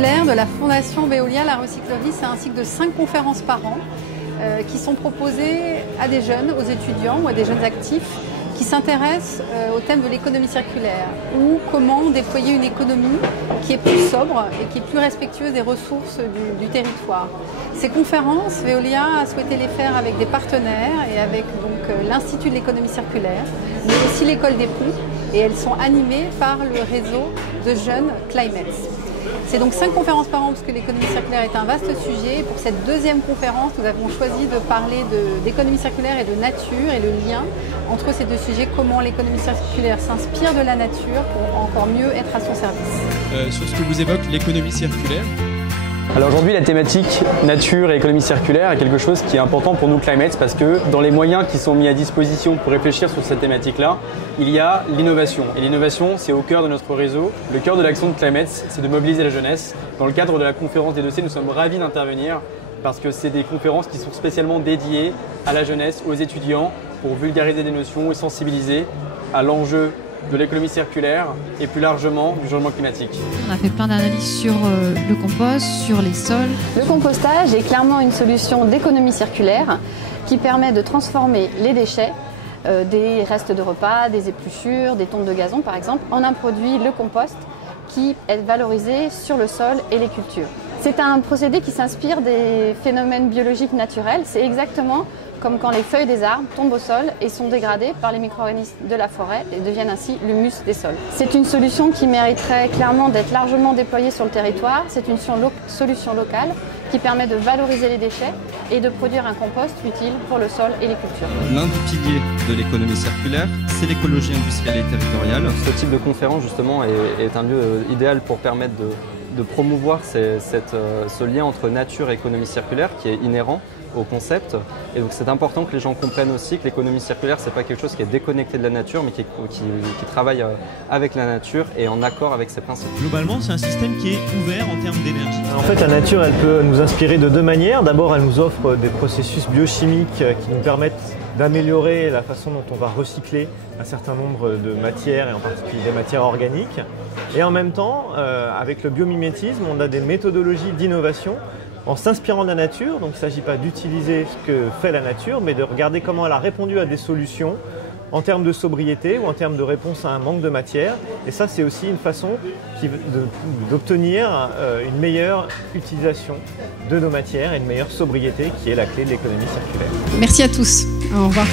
circulaire de la Fondation Veolia La Recyclerie, c'est un cycle de 5 conférences par an qui sont proposées à des jeunes, aux étudiants ou à des jeunes actifs qui s'intéressent au thème de l'économie circulaire ou comment déployer une économie qui est plus sobre et qui est plus respectueuse des ressources du territoire. Ces conférences, Veolia a souhaité les faire avec des partenaires et avec l'Institut de l'économie circulaire, mais aussi l'école des ponts, et elles sont animées par le réseau de jeunes Climates. C'est donc 5 conférences par an parce que l'économie circulaire est un vaste sujet. Pour cette deuxième conférence, nous avons choisi de parler d'économie circulaire et de nature et le lien entre ces deux sujets, comment l'économie circulaire s'inspire de la nature pour encore mieux être à son service. Sur ce que vous évoque l'économie circulaire. Alors aujourd'hui, la thématique nature et économie circulaire est quelque chose qui est important pour nous Climates parce que dans les moyens qui sont mis à disposition pour réfléchir sur cette thématique-là, il y a l'innovation. Et l'innovation, c'est au cœur de notre réseau. Le cœur de l'action de Climates, c'est de mobiliser la jeunesse. Dans le cadre de la conférence des dossiers, nous sommes ravis d'intervenir parce que c'est des conférences qui sont spécialement dédiées à la jeunesse, aux étudiants, pour vulgariser des notions et sensibiliser à l'enjeu de l'économie circulaire et plus largement du changement climatique. On a fait plein d'analyses sur le compost, sur les sols. Le compostage est clairement une solution d'économie circulaire qui permet de transformer les déchets, des restes de repas, des épluchures, des tontes de gazon par exemple, en un produit, le compost, qui est valorisé sur le sol et les cultures. C'est un procédé qui s'inspire des phénomènes biologiques naturels. C'est exactement comme quand les feuilles des arbres tombent au sol et sont dégradées par les micro-organismes de la forêt et deviennent ainsi l'humus des sols. C'est une solution qui mériterait clairement d'être largement déployée sur le territoire. C'est une solution locale qui permet de valoriser les déchets et de produire un compost utile pour le sol et les cultures. L'un des piliers de l'économie circulaire, c'est l'écologie industrielle et territoriale. Ce type de conférence justement est un lieu idéal pour permettre de promouvoir ce lien entre nature et économie circulaire qui est inhérent au concept. Et donc c'est important que les gens comprennent aussi que l'économie circulaire, c'est pas quelque chose qui est déconnecté de la nature, mais qui travaille avec la nature et en accord avec ses principes. Globalement, c'est un système qui est ouvert en termes d'énergie. En fait, la nature, elle peut nous inspirer de deux manières. D'abord, elle nous offre des processus biochimiques qui nous permettent d'améliorer la façon dont on va recycler un certain nombre de matières, et en particulier des matières organiques. Et en même temps, avec le biomimétisme, on a des méthodologies d'innovation en s'inspirant de la nature. Donc il ne s'agit pas d'utiliser ce que fait la nature, mais de regarder comment elle a répondu à des solutions en termes de sobriété ou en termes de réponse à un manque de matière. Et ça, c'est aussi une façon d'obtenir une meilleure utilisation de nos matières et une meilleure sobriété qui est la clé de l'économie circulaire. Merci à tous. Au revoir.